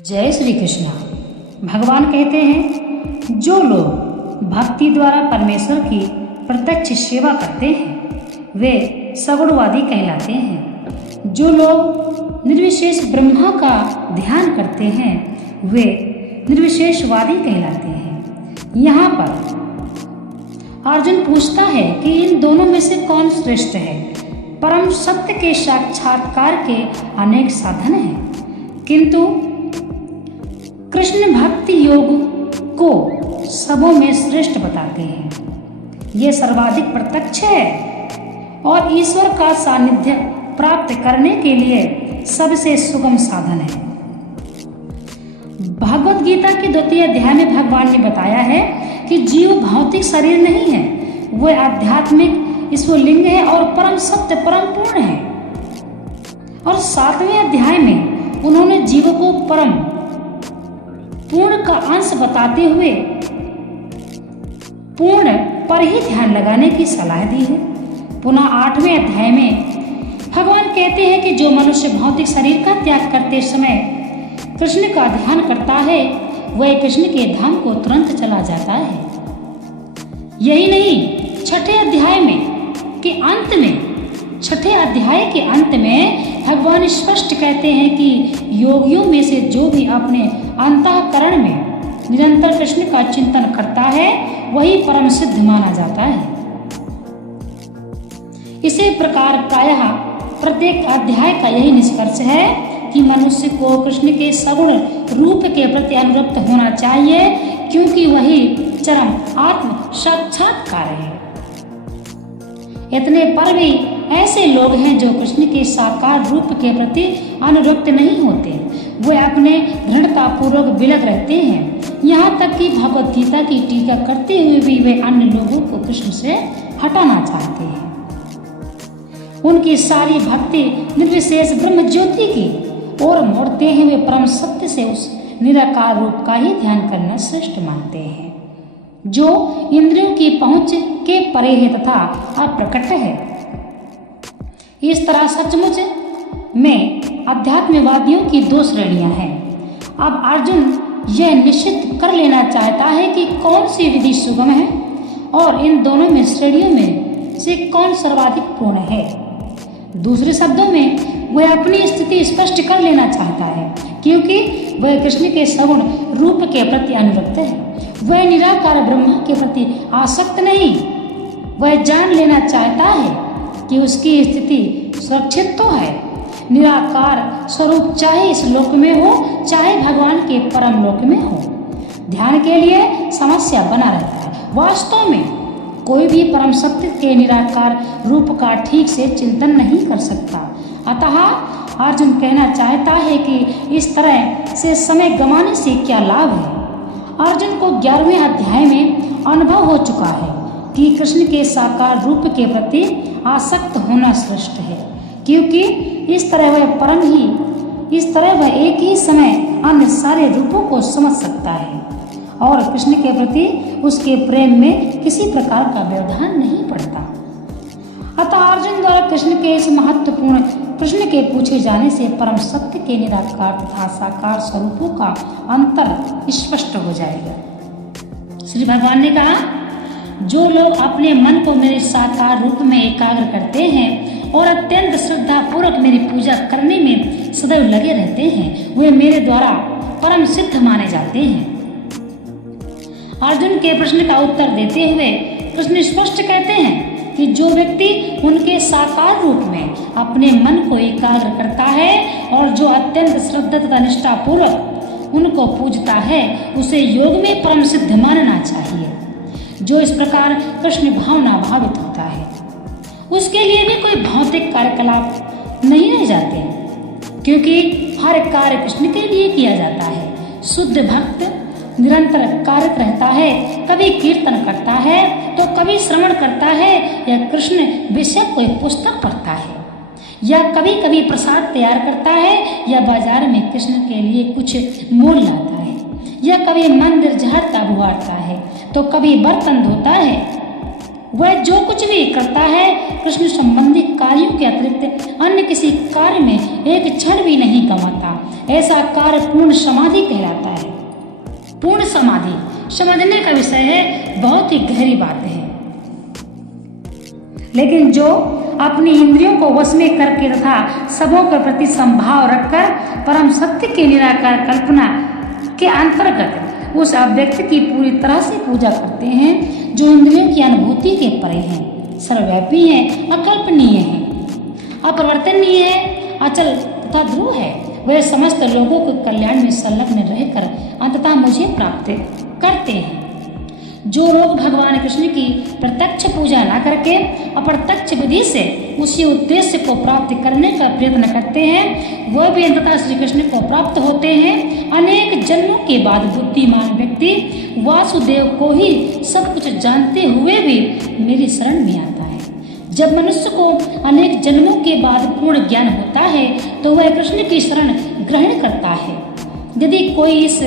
जय श्री कृष्णा। भगवान कहते हैं, जो लोग भक्ति द्वारा परमेश्वर की प्रत्यक्ष सेवा करते हैं वे सगुणवादी कहलाते हैं। जो लोग निर्विशेष ब्रह्मा का ध्यान करते हैं वे निर्विशेषवादी कहलाते हैं। यहाँ पर अर्जुन पूछता है कि इन दोनों में से कौन श्रेष्ठ है। परम सत्य के साक्षात्कार के अनेक साधन हैं, किंतु कृष्ण भक्ति योग को सबों में श्रेष्ठ बताते हैं। ये सर्वाधिक प्रत्यक्ष है और ईश्वर का सानिध्य प्राप्त करने के लिए सबसे सुगम साधन है। भगवत गीता के 2वें अध्याय में भगवान ने बताया है कि जीव भौतिक शरीर नहीं है, वह आध्यात्मिक ईश्वरलिंग है और परम सत्य परम पूर्ण है। और 7वें अध्याय में उन्होंने जीव को परम पूर्ण का अंश बताते हुए पूर्ण पर ही ध्यान लगाने की सलाह दी है। पुनः 8वें अध्याय में भगवान कहते हैं कि जो मनुष्य भौतिक शरीर का त्याग करते समय कृष्ण का ध्यान करता है वह कृष्ण के धाम को तुरंत चला जाता है। यही नहीं, 6ठे अध्याय के अंत में भगवान स्पष्ट कहते हैं कि योगियों में से जो भी अपने अंतःकरण में निरंतर कृष्ण का चिंतन करता है वही परम सिद्ध माना जाता है। इसी प्रकार प्रायः प्रत्येक अध्याय का यही निष्कर्ष है कि मनुष्य को कृष्ण के सगुण रूप के प्रति अनुरक्त होना चाहिए, क्योंकि वही चरम आत्म साक्षात्कार है। इतने पर भी ऐसे लोग हैं जो कृष्ण के साकार रूप के प्रति अनुरक्त नहीं होते, वे अपने दृढ़ता पूर्वक विलग रहते हैं। यहाँ तक कि भगवत गीता की टीका करते हुए भी वे अन्य लोगों को कृष्ण से हटाना चाहते हैं। उनकी सारी भक्ति निर्विशेष ब्रह्म ज्योति की ओर मोड़ते हैं। वे परम सत्य से उस निराकार रूप का ही ध्यान करना श्रेष्ठ मानते हैं, जो इंद्रियों की पहुंच के परे है तथा अप्रकट है। इस तरह सचमुच में अध्यात्मवादियों की 2 श्रेणियां हैं। अब अर्जुन यह निश्चित कर लेना चाहता है कि कौन सी विधि सुगम है और इन दोनों में श्रेणियों में से कौन सर्वाधिक पूर्ण है। दूसरे शब्दों में वह अपनी स्थिति स्पष्ट कर लेना चाहता है, क्योंकि वह कृष्ण के सगुण रूप के प्रति अनुरक्त है। वह निराकार ब्रह्मा के प्रति आसक्त नहीं। वह जान लेना चाहता है कि उसकी स्थिति सुरक्षित तो है। निराकार स्वरूप चाहे इस लोक में हो चाहे भगवान के परम लोक में हो, ध्यान के लिए समस्या बना रहता है। वास्तव में कोई भी परम सत्य के निराकार रूप का ठीक से चिंतन नहीं कर सकता। अतः अर्जुन कहना चाहता है कि इस तरह से समय गंवाने से क्या लाभ है। अर्जुन को 11वें अध्याय में अनुभव हो चुका है कि कृष्ण के साकार रूप के प्रति आसक्त होना श्रेष्ठ है, क्योंकि इस तरह वह एक ही समय अन्य सारे रूपों को समझ सकता है और कृष्ण के प्रति उसके प्रेम में किसी प्रकार का व्यवधान नहीं पड़ता। अतः अर्जुन द्वारा कृष्ण के इस महत्वपूर्ण प्रश्न के पूछे जाने से परम सत्य के निराकार तथा साकार स्वरूपों का अंतर स्पष्ट हो जाएगा। श्री भगवान ने कहा, जो लोग अपने मन को मेरे साकार रूप में एकाग्र करते हैं और अत्यंत श्रद्धा पूर्वक मेरी पूजा करने में सदैव लगे रहते हैं वे मेरे द्वारा परम सिद्ध माने जाते हैं। अर्जुन के प्रश्न का उत्तर देते हुए कृष्ण स्पष्ट कहते हैं कि जो व्यक्ति उनके साकार रूप में अपने मन को एकाग्र करता है और जो अत्यंत श्रद्धा तथा निष्ठा पूर्वक उनको पूजता है उसे योग में परम सिद्ध मानना चाहिए। जो इस प्रकार कृष्ण भावना भावित होता है उसके लिए भी कोई भौतिक कार्यकलाप नहीं रह जाते, क्योंकि हर कार्य कृष्ण के लिए किया जाता है। शुद्ध भक्त निरंतर कार्यरत रहता है, कभी कीर्तन करता है तो कभी श्रवण करता है या कृष्ण विषय कोई पुस्तक पढ़ता है या कभी कभी प्रसाद तैयार करता है या बाजार में कृष्ण के लिए कुछ मोल लाता है या कभी मंदिर झाड़ता बुहारता है तो कभी बर्तन धोता है। वह जो कुछ भी करता है कृष्ण संबंधी कार्यों के अतिरिक्त अन्य किसी कार्य में एक क्षण भी नहीं गंवाता। ऐसा कार्य पूर्ण समाधि कहलाता है। पूर्ण समाधि समझने का विषय है, बहुत ही गहरी बात है। लेकिन जो अपनी इंद्रियों को वश में करके तथा सबों के प्रति संभाव रखकर परम सत्य के निराकार कल्पना के अंतर्गत उस अव्यक्त की पूरी तरह से पूजा करते हैं, जो इंद्रियों की अनुभूति के परे हैं, सर्वव्यापी हैं, अकल्पनीय हैं, अपरिवर्तनीय है, अचल तथा ध्रुव है, वह समस्त लोगों के कल्याण में संलग्न रहकर अंततः मुझे प्राप्त करते हैं। जो लोग भगवान कृष्ण की प्रत्यक्ष पूजा न करके अप्रत्यक्ष विधि से उसी उद्देश्य को प्राप्त करने का प्रयत्न करते हैं, वह भी अंततः श्री कृष्ण को प्राप्त होते हैं। अनेक जन्मों के बाद बुद्धिमान व्यक्ति वासुदेव को ही सब कुछ जानते हुए भी मेरी शरण में आता है। जब मनुष्य को अनेक जन्मों के बाद पूर्ण ज्ञान होता है तो वह कृष्ण की शरण ग्रहण करता है। यदि कोई इस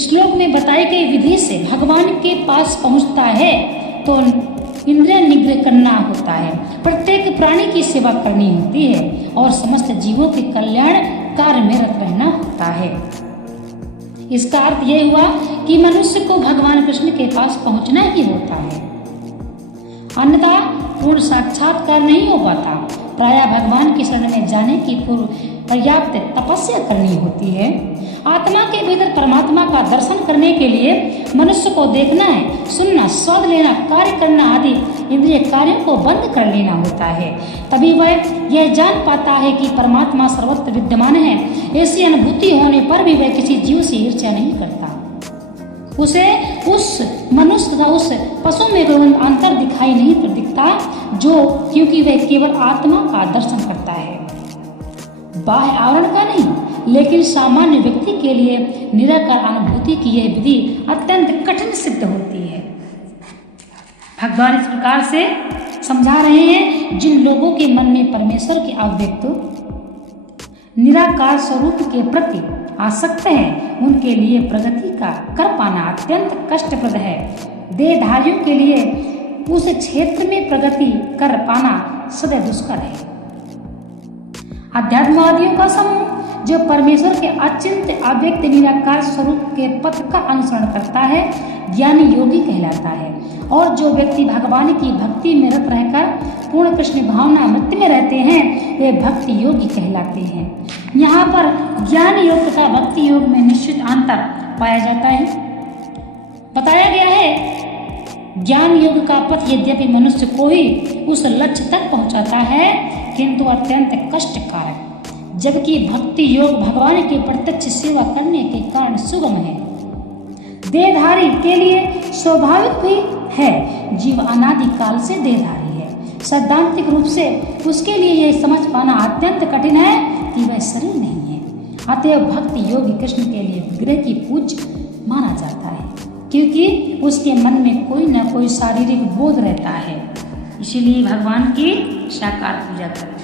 श्लोक में बताई गई विधि से भगवान के पास पहुंचता है तो इंद्रिय निग्रह करना होता है, प्रत्येक प्राणी की सेवा करनी होती है और समस्त जीवों के कल्याण कार्य में रत रहना होता है। इसका अर्थ यह हुआ कि मनुष्य को भगवान कृष्ण के पास पहुंचना ही होता है, अन्यथा पूर्ण साक्षात्कार नहीं हो पाता। प्रायः भगवान की शरण में जाने की पूर्व पर्याप्त तपस्या करनी होती है। आत्मा के भीतर परमात्मा का दर्शन करने के लिए मनुष्य को देखना है, सुनना, स्वाद लेना, कार्य करना आदि इंद्रिय कार्यों को बंद कर लेना होता है। तभी वह यह जान पाता है कि परमात्मा सर्वत्र विद्यमान है। ऐसी अनुभूति होने पर भी वह किसी जीव से ईर्ष्या नहीं करता। उसे उस मनुष्य तथा उस पशु में कोई अंतर दिखाई नहीं दिखता, क्योंकि वह केवल आत्मा का दर्शन करता है, बाह्य आवरण का नहीं। लेकिन सामान्य व्यक्ति के लिए निराकार अनुभूति की यह विधि अत्यंत कठिन सिद्ध होती है। भगवान इस प्रकार से समझा रहे हैं, जिन लोगों के मन में परमेश्वर के अव्यक्त निराकार स्वरूप के प्रति आसक्त है, उनके लिए प्रगति का कर पाना अत्यंत कष्टप्रद है। देहधारियों के लिए उस क्षेत्र में प्रगति कर पाना सदैव दुष्कर है। अध्यात्मवादियों का समूह जो परमेश्वर के अचिंत्य अव्यक्त निराकार स्वरूप के पथ का अनुसरण करता है, ज्ञानी योगी कहलाता है। और जो व्यक्ति भगवान की भक्ति में रत रहकर पूर्ण कृष्ण भावना अमृत में रहते हैं, वे भक्ति योगी कहलाते हैं। यहाँ पर ज्ञान योग तथा भक्ति योग में निश्चित अंतर पाया जाता है। बताया गया है, ज्ञान योग का पथ यद्यपि मनुष्य को ही उस लक्ष्य तक पहुंचाता है, किंतु अत्यंत कष्टकारक, जबकि भक्ति योग भगवान की प्रत्यक्ष सेवा करने के कारण सुगम है। देहधारी के लिए स्वाभाविक भी है, जीव अनादि काल से देहधारी है। सैद्धांतिक रूप से उसके लिए यह समझ पाना अत्यंत कठिन है कि वह शरीर नहीं है। अतएव भक्ति योगी कृष्ण के लिए विग्रह की पूज्य माना जाता है, क्योंकि उसके मन में कोई न कोई शारीरिक बोध रहता है, इसीलिए भगवान की साकार पूजा करते हैं।